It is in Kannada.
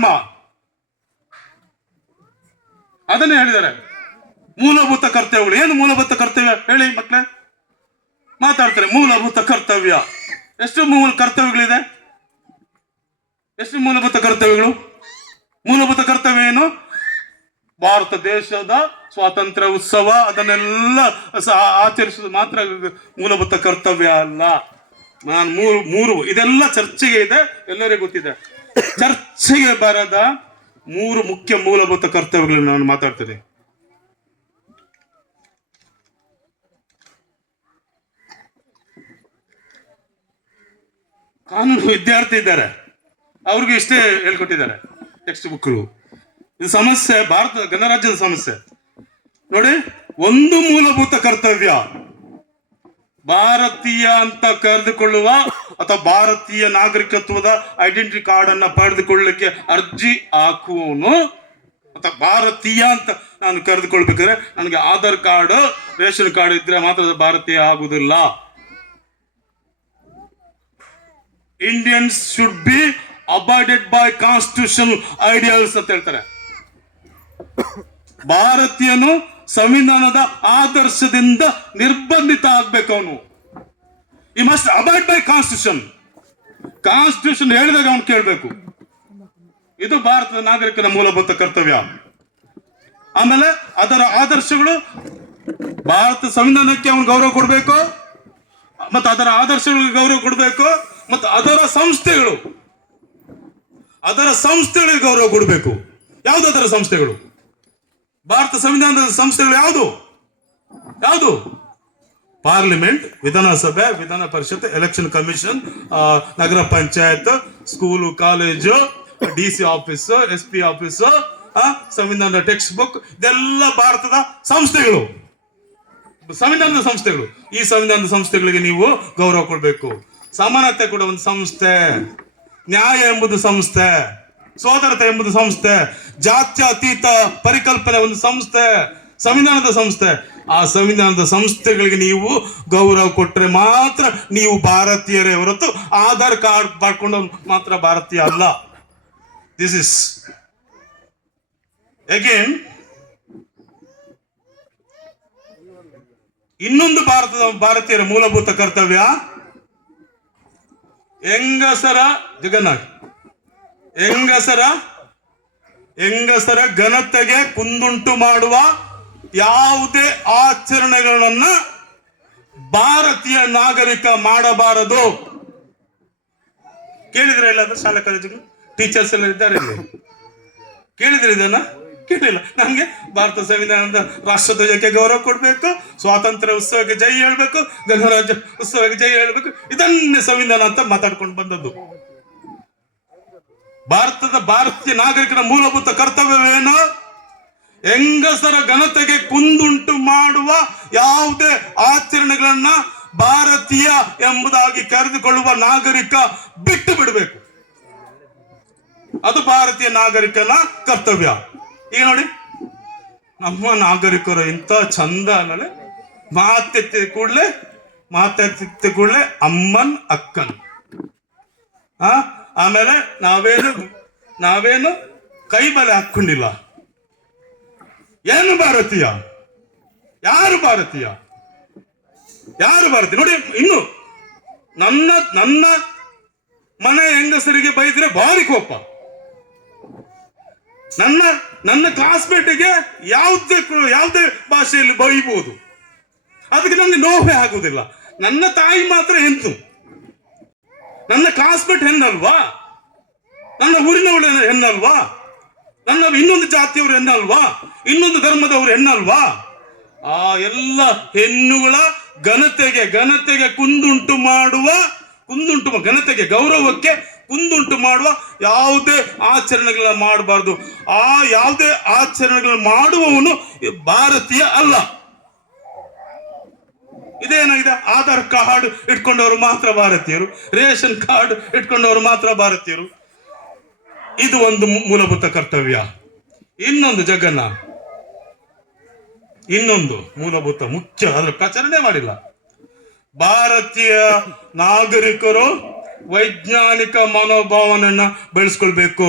ಧರ್ಮ. ಅದನ್ನೇ ಹೇಳಿದ್ದಾರೆ ಮೂಲಭೂತ ಕರ್ತವ್ಯಗಳು. ಏನು ಮೂಲಭೂತ ಕರ್ತವ್ಯ ಹೇಳಿ ಮಕ್ಕಳೇ? ಮಾತಾಡ್ತಾರೆ ಮೂಲಭೂತ ಕರ್ತವ್ಯ. ಎಷ್ಟು ಕರ್ತವ್ಯಗಳಿದೆ? ಎಷ್ಟು ಮೂಲಭೂತ ಕರ್ತವ್ಯಗಳು? ಮೂಲಭೂತ ಕರ್ತವ್ಯ ಏನು? ಭಾರತ ದೇಶದ ಸ್ವಾತಂತ್ರ್ಯ ಉತ್ಸವ ಅದನ್ನೆಲ್ಲ ಆಚರಿಸುವುದು ಮಾತ್ರ ಮೂಲಭೂತ ಕರ್ತವ್ಯ ಅಲ್ಲ. ನಾನು ಮೂರು ಇದೆಲ್ಲ ಚರ್ಚೆಗೆ ಇದೆ, ಎಲ್ಲರಿಗೂ ಗೊತ್ತಿದೆ. ಚರ್ಚೆಗೆ ಬರದ 3 ಮುಖ್ಯ ಮೂಲಭೂತ ಕರ್ತವ್ಯಗಳನ್ನು ನಾನು ಮಾತಾಡ್ತೇನೆ. ಕಾನೂನು ವಿದ್ಯಾರ್ಥಿ ಇದ್ದಾರೆ, ಅವ್ರಿಗೂ ಇಷ್ಟೇ ಹೇಳ್ಕೊಟ್ಟಿದ್ದಾರೆ ಟೆಕ್ಸ್ಟ್ ಬುಕ್ಗಳು. ಇದು ಸಮಸ್ಯೆ, ಭಾರತ ಗಣರಾಜ್ಯದ ಸಮಸ್ಯೆ ನೋಡಿ. ಒಂದು ಮೂಲಭೂತ ಕರ್ತವ್ಯ, ಭಾರತೀಯ ಅಂತ ಕರೆದುಕೊಳ್ಳುವ ಅಥವಾ ಭಾರತೀಯ ನಾಗರಿಕತ್ವದ ಐಡೆಂಟಿಟಿ ಕಾರ್ಡ್ ಅನ್ನ ಪಡೆದುಕೊಳ್ಳಲಿಕ್ಕೆ ಅರ್ಜಿ ಹಾಕುವವನು ಅಥವಾ ಭಾರತೀಯ ಅಂತ ನಾನು ಕರೆದುಕೊಳ್ಬೇಕಾದ್ರೆ ನನಗೆ ಆಧಾರ್ ಕಾರ್ಡ್, ರೇಷನ್ ಕಾರ್ಡ್ ಇದ್ರೆ ಮಾತ್ರ ಭಾರತೀಯ ಆಗುವುದಿಲ್ಲ. Indians should be abided by constitutional ideals ಅಂತ ಹೇಳ್ತಾರೆ. ಭಾರತೀಯನು ಸಂವಿಧಾನದ ಆದರ್ಶದಿಂದ ನಿರ್ಬಂಧಿತ ಆಗ್ಬೇಕು. ಅವನು ಈ must abide by constitution. Constitution ಹೇಳಿದಾಗ ಅವನು ಕೇಳಬೇಕು. ಇದು ಭಾರತದ ನಾಗರಿಕನ ಮೂಲಭೂತ ಕರ್ತವ್ಯ. ಆಮೇಲೆ ಅದರ ಆದರ್ಶಗಳು, ಭಾರತ ಸಂವಿಧಾನಕ್ಕೆ ಅವನು ಗೌರವ ಕೊಡಬೇಕು, ಮತ್ತು ಅದರ ಆದರ್ಶಗಳಿಗೆ ಗೌರವ ಕೊಡಬೇಕು, ಮತ್ತು ಅದರ ಸಂಸ್ಥೆಗಳಿಗೆ ಗೌರವ ಕೊಡಬೇಕು. ಯಾವುದು ಅದರ ಸಂಸ್ಥೆಗಳು? ಭಾರತ ಸಂವಿಧಾನದ ಸಂಸ್ಥೆಗಳು ಯಾವುದು? ಪಾರ್ಲಿಮೆಂಟ್, ವಿಧಾನಸಭೆ, ವಿಧಾನ ಪರಿಷತ್, ಎಲೆಕ್ಷನ್ ಕಮಿಷನ್, ನಗರ panchayat, school, college, DC office, SP office, ಸಂವಿಧಾನದ ಟೆಕ್ಸ್ಟ್ ಬುಕ್, ಇದೆಲ್ಲ ಭಾರತದ ಸಂಸ್ಥೆಗಳು, ಸಂವಿಧಾನದ ಸಂಸ್ಥೆಗಳು. ಈ ಸಂವಿಧಾನದ ಸಂಸ್ಥೆಗಳಿಗೆ ನೀವು ಗೌರವ ಕೊಡಬೇಕು. ಸಮಾನತೆ ಕೂಡ ಒಂದು ಸಂಸ್ಥೆ, ನ್ಯಾಯ ಎಂಬುದು ಸಂಸ್ಥೆ, ಸೋದರತೆ ಎಂಬುದು ಸಂಸ್ಥೆ, ಜಾತ್ಯತೀತ ಪರಿಕಲ್ಪನೆ ಒಂದು ಸಂಸ್ಥೆ, ಸಂವಿಧಾನದ ಸಂಸ್ಥೆ. ಆ ಸಂವಿಧಾನದ ಸಂಸ್ಥೆಗಳಿಗೆ ನೀವು ಗೌರವ ಕೊಟ್ಟರೆ ಮಾತ್ರ ನೀವು ಭಾರತೀಯರೇ ಹೊರತು ಆಧಾರ್ ಕಾರ್ಡ್ ಮಾಡ್ಕೊಂಡು ಮಾತ್ರ ಭಾರತೀಯ ಅಲ್ಲ. ದಿಸ್ ಇಸ್ ಅಗೇನ್ ಇನ್ನೊಂದು ಭಾರತೀಯರ ಮೂಲಭೂತ ಕರ್ತವ್ಯ. ಹೆಂಗಸರ ಘನತೆಗೆ ಕುಂದುಂಟು ಮಾಡುವ ಯಾವುದೇ ಆಚರಣೆಗಳನ್ನ ಭಾರತೀಯ ನಾಗರಿಕ ಮಾಡಬಾರದು. ಕೇಳಿದ್ರೆ ಎಲ್ಲಾದ್ರೂ ಶಾಲಾ ಕಾಲೇಜುಗಳು ಟೀಚರ್ಸ್ ಎಲ್ಲ ಇದ್ದಾರೆ, ಕೇಳಿದ್ರೆ ಇದನ್ನ? ಕೇಳಿಲ್ಲ. ನಮ್ಗೆ ಭಾರತ ಸಂವಿಧಾನದ ರಾಷ್ಟ್ರಧ್ವಜಕ್ಕೆ ಗೌರವ ಕೊಡ್ಬೇಕು, ಸ್ವಾತಂತ್ರ್ಯ ಉತ್ಸವಕ್ಕೆ ಜೈ ಹೇಳ್ಬೇಕು, ಗಣರಾಜ್ಯ ಉತ್ಸವಕ್ಕೆ ಜೈ ಹೇಳ್ಬೇಕು. ಇದನ್ನೇ ಸಂವಿಧಾನ ಅಂತ ಮಾತಾಡ್ಕೊಂಡು ಬಂದದ್ದು. ಭಾರತೀಯ ನಾಗರಿಕರ ಮೂಲಭೂತ ಕರ್ತವ್ಯವೇನು? ಹೆಂಗಸರ ಘನತೆಗೆ ಕುಂದುಂಟು ಮಾಡುವ ಯಾವುದೇ ಆಚರಣೆಗಳನ್ನ ಭಾರತೀಯ ಎಂಬುದಾಗಿ ಕರೆದುಕೊಳ್ಳುವ ನಾಗರಿಕ ಬಿಟ್ಟು ಬಿಡಬೇಕು. ಅದು ಭಾರತೀಯ ನಾಗರಿಕನ ಕರ್ತವ್ಯ. ಈಗ ನೋಡಿ, ನಮ್ಮ ನಾಗರಿಕರು ಇಂಥ ಚಂದ ಅನ್ನೋಳೆ, ಮಾತೆತ್ತಿದ ಕೂಡಲೇ ಅಮ್ಮನ್ ಅಕ್ಕನ್. ಆಮೇಲೆ ನಾವೇನು ಕೈ ಬಲೆ ಹಾಕೊಂಡಿಲ್ಲ. ಏನು ಭಾರತೀಯ? ಯಾರು ಭಾರತೀಯ? ನೋಡಿ, ಇನ್ನು ನನ್ನ ಮನೆ ಹೆಂಗಸರಿಗೆ ಬೈದ್ರೆ ಭಾರಿ ಕೋಪ. ನನ್ನ ಕ್ಲಾಸ್ಮೇಟಿಗೆ ಯಾವುದೇ ಭಾಷೆಯಲ್ಲಿ ಬೈಬಹುದು, ಅದಕ್ಕೆ ನನಗೆ ನೋವೇ ಆಗುವುದಿಲ್ಲ. ನನ್ನ ತಾಯಿ ಮಾತ್ರ ಹೆಣ್ಣು, ನನ್ನ ಕ್ಲಾಸ್ಮೇಟ್ ಹೆಣ್ಣಲ್ವಾ? ನನ್ನ ಊರಿನವಳು ಹೆಣ್ಣಲ್ವಾ? ನನ್ನ ಇನ್ನೊಂದು ಜಾತಿಯವರು ಹೆಣ್ಣಲ್ವಾ? ಇನ್ನೊಂದು ಧರ್ಮದವರು ಹೆಣ್ಣಲ್ವಾ? ಆ ಎಲ್ಲ ಹೆಣ್ಣುಗಳ ಘನತೆಗೆ ಕುಂದುಂಟು ಮಾಡುವ ಘನತೆಗೆ, ಗೌರವಕ್ಕೆ ಕುಂದುಂಟು ಮಾಡುವ ಯಾವುದೇ ಆಚರಣೆಗಳನ್ನ ಮಾಡಬಾರ್ದು. ಆ ಯಾವುದೇ ಆಚರಣೆಗಳನ್ನ ಮಾಡುವವನು ಭಾರತೀಯ ಅಲ್ಲ. ಇದೇನಾಗಿದೆ? ಆಧಾರ್ ಕಾರ್ಡ್ ಇಟ್ಕೊಂಡವರು ಮಾತ್ರ ಭಾರತೀಯರು, ರೇಷನ್ ಕಾರ್ಡ್ ಇಟ್ಕೊಂಡವರು ಮಾತ್ರ ಭಾರತೀಯರು. ಇದು ಒಂದು ಮೂಲಭೂತ ಕರ್ತವ್ಯ. ಇನ್ನೊಂದು ಮೂಲಭೂತ ಮುಖ್ಯ, ಅದರ ಪ್ರಚಾರನೆ ಮಾಡಿಲ್ಲ. ಭಾರತೀಯ ನಾಗರಿಕರು ವೈಜ್ಞಾನಿಕ ಮನೋಭಾವನೆಯನ್ನ ಬೆಳೆಸ್ಕೊಳ್ಬೇಕು.